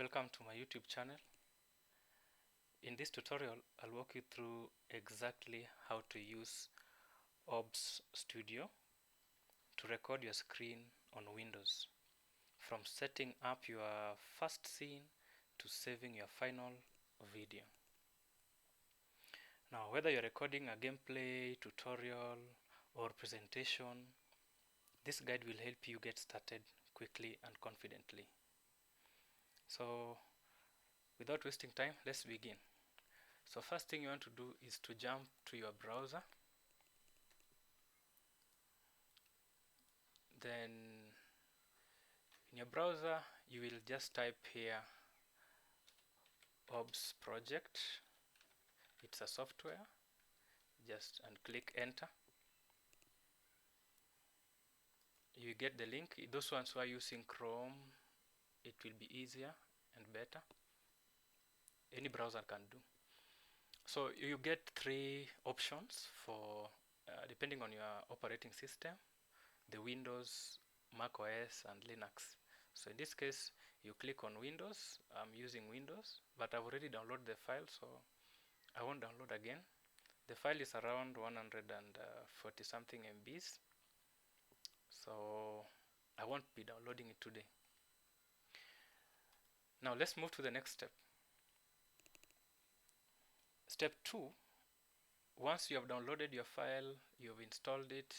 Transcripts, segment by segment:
Welcome to my YouTube channel. In this tutorial, I'll walk you through exactly how to use OBS Studio to record your screen on Windows, from setting up your first scene to saving your final video. Now, whether you're recording a gameplay, tutorial, or presentation, this guide will help you get started quickly and confidently. So, without wasting time, let's begin. So first thing you want to do is to jump to your browser. Then in your browser you will just type here OBS project. It's a software. And click enter. You get the link. Those ones who are using Chrome, it will be easier and better. Any browser can do. So you get three options for depending on your operating system: the Windows, Mac OS, and Linux. So in this case, you click on Windows. I'm using Windows, but I've already downloaded the file, so I won't download again. The file is around 140 something MBs, so I won't be downloading it today. Now let's move to the next step. Step 2, once you have downloaded your file, you've installed it,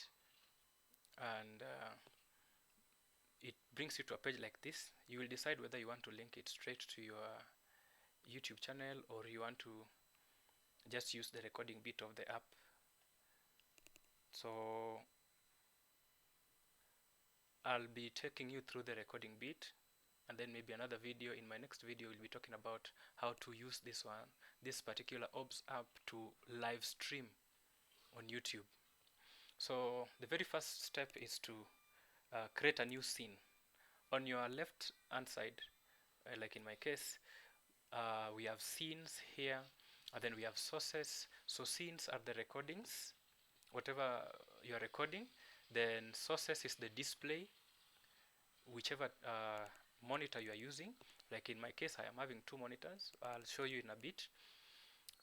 and it brings you to a page like this. You will decide whether you want to link it straight to your YouTube channel or you want to just use the recording bit of the app. So I'll be taking you through the recording bit, and then maybe another video. In my next video we'll be talking about how to use this particular OBS app to live stream on YouTube. So the very first step is to create a new scene. On your left hand side, like in my case, we have scenes here, and then we have sources. So scenes are the recordings, whatever you are recording. Then sources is the display, whichever monitor you are using. Like in my case, I am having two monitors. I'll show you in a bit.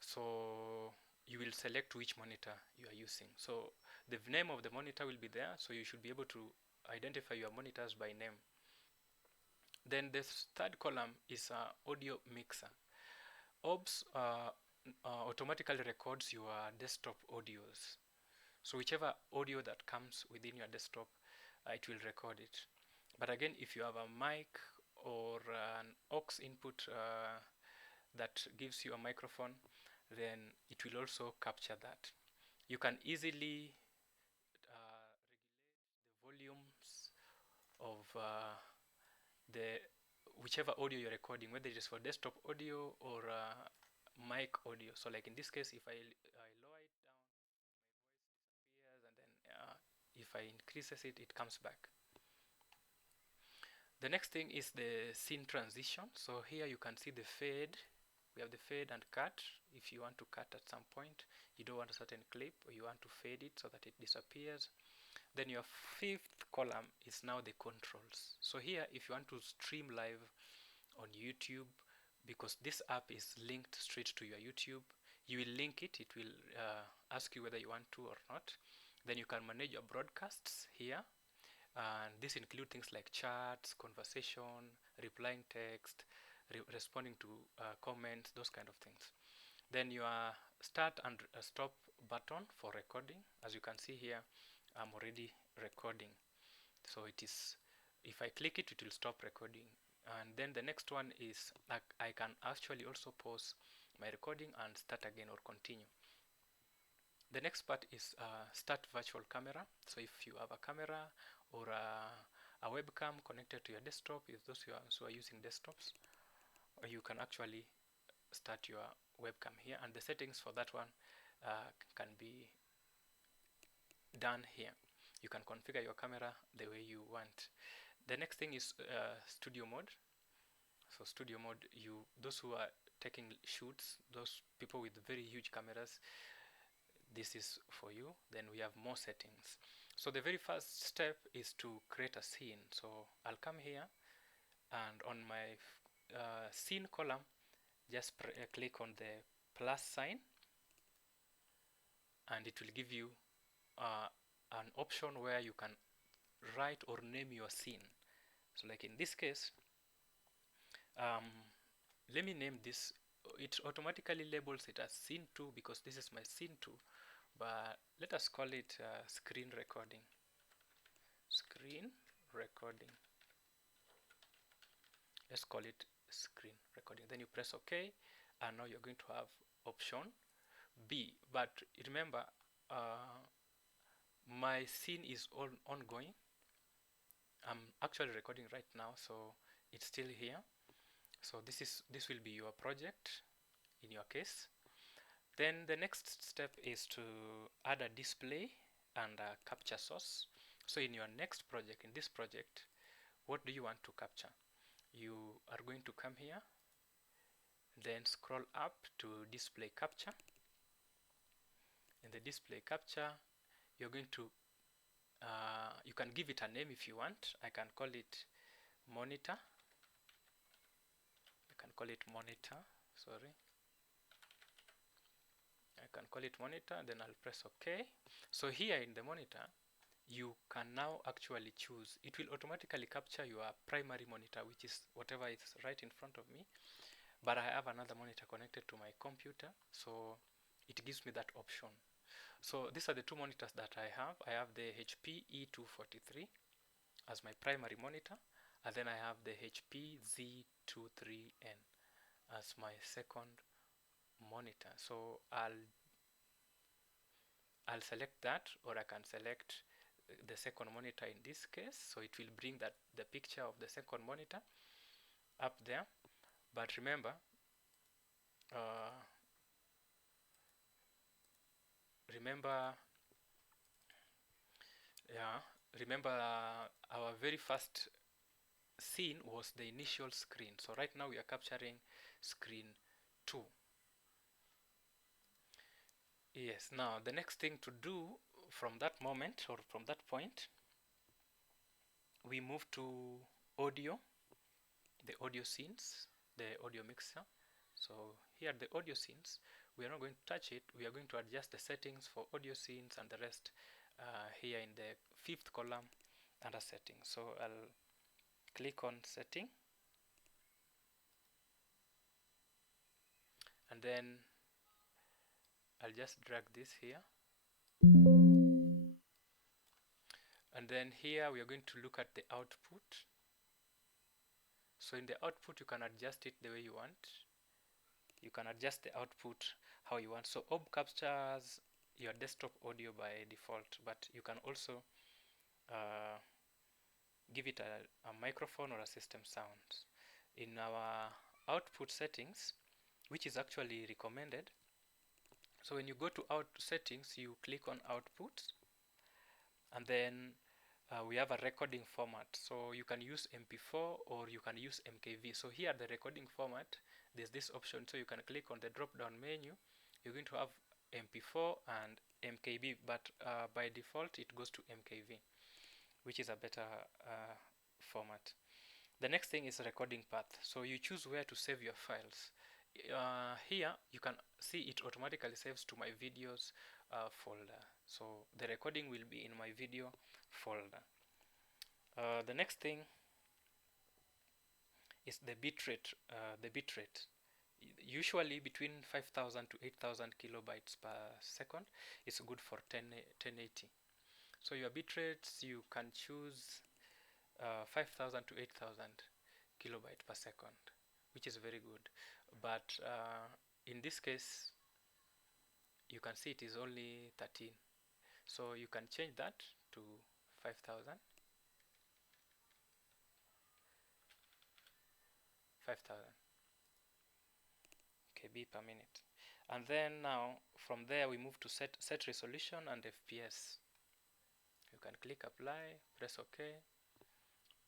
So you will select which monitor you are using. So the name of the monitor will be there, so you should be able to identify your monitors by name. Then this third column is audio mixer. OBS automatically records your desktop audios. So whichever audio that comes within your desktop, it will record it. But again, if you have a mic or an aux input that gives you a microphone, then it will also capture that. You can easily regulate the volumes of the whichever audio you're recording, whether it is for desktop audio or mic audio. So like in this case, if I lower it down, my voice disappears, and then if I increases it, it comes back. The next thing is the scene transition. So here you can see the fade. We have the fade and cut. If you want to cut at some point, you don't want a certain clip, or you want to fade it so that it disappears. Then your fifth column is now the controls. So here, if you want to stream live on YouTube, because this app is linked straight to your YouTube, you will link it. It will ask you whether you want to or not. Then you can manage your broadcasts here, and this includes things like chats, conversation, replying text, responding to comments, those kind of things. Then your start and stop button for recording. As you can see here, I'm already recording, so it is, if I click it, it will stop recording. And then the next one is I can actually also pause my recording and start again or continue. The next part is start virtual camera. So if you have a camera or a webcam connected to your desktop, if those who are using desktops, you can actually start your webcam here, and the settings for that one can be done here. You can configure your camera the way you want. The next thing is studio mode. So studio mode, those who are taking shoots, those people with very huge cameras, this is for you. Then we have more settings. So the very first step is to create a scene. So I'll come here, and on my scene column, just click on the plus sign, and it will give you an option where you can write or name your scene. So like in this case, let me name this. It automatically labels it as scene 2 because this is my scene 2, but let us call it screen recording. Screen recording. Let's call it screen recording. Then you press OK, and now you're going to have option B. But remember, my scene is ongoing. I'm actually recording right now, so it's still here. So this will be your project in your case. Then the next step is to add a display and a capture source. So in your next project, in this project, what do you want to capture? You are going to come here, then scroll up to display capture. In the display capture, you're going to you can give it a name if you want. I can call it monitor. I can call it monitor, sorry. I can call it monitor, then I'll press OK. So here in the monitor, you can now actually choose. It will automatically capture your primary monitor, which is whatever is right in front of me. But I have another monitor connected to my computer, so it gives me that option. So these are the two monitors that I have. I have the HP E243 as my primary monitor, and then I have the HP Z23N as my second monitor. So I'll select that, or I can select the second monitor in this case. So it will bring that the picture of the second monitor up there. But remember, remember our very first scene was the initial screen. So right now we are capturing screen 2. Yes, now the next thing to do from that moment, or from that point, we move to audio, the audio scenes, the audio mixer. So here the audio scenes, we are not going to touch it. We are going to adjust the settings for audio scenes and the rest here in the 5th column under settings. So I'll click on setting, and then I'll just drag this here. And then here we are going to look at the output. So in the output, you can adjust it the way you want. You can adjust the output how you want. So OB captures your desktop audio by default, but you can also give it a microphone or a system sound. In our output settings, which is actually recommended, so when you go to settings, you click on output, and then we have a recording format. So you can use MP4 or you can use MKV. So here the recording format, there's this option. So you can click on the drop down menu. You're going to have MP4 and MKV, but by default it goes to MKV, which is a better format. The next thing is recording path. So you choose where to save your files. Here you can see it automatically saves to my videos folder. So the recording will be in my video folder. The next thing is the bitrate. Usually between 5,000 to 8,000 kilobytes per second is good for 1080. So your bitrates, you can choose 5,000 to 8,000 kilobytes per second, which is very good. But in this case, you can see it is only 13. So you can change that to 5,000. 5,000 KB per minute. And then now from there we move to set resolution and FPS. You can click apply, press OK,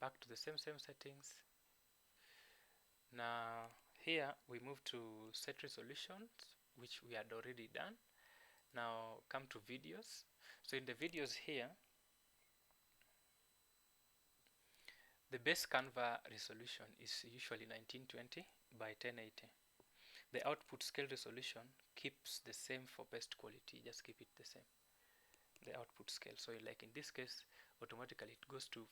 back to the same settings. Now here we move to set resolutions, which we had already done. Now come to videos. So in the videos here, The base Canva resolution is usually 1920 by 1080. The output scale resolution keeps the same for best quality, just keep it the same, the output scale. So like in this case, automatically it goes to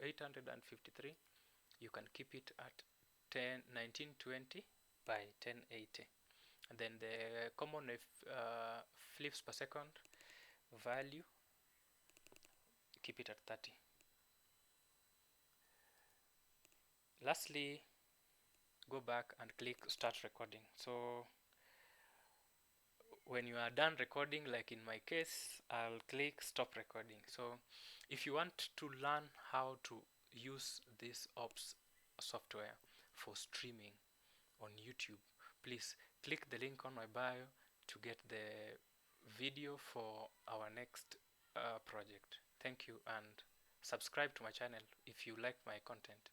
853. You can keep it at 1920 by 1080. And then the common flips per second value, keep it at 30. Lastly, go back and click start recording. So when you are done recording, like in my case, I'll click stop recording. So if you want to learn how to use this OBS software for streaming on YouTube, please click the link on my bio to get the video for our next project. Thank you, and subscribe to my channel if you like my content.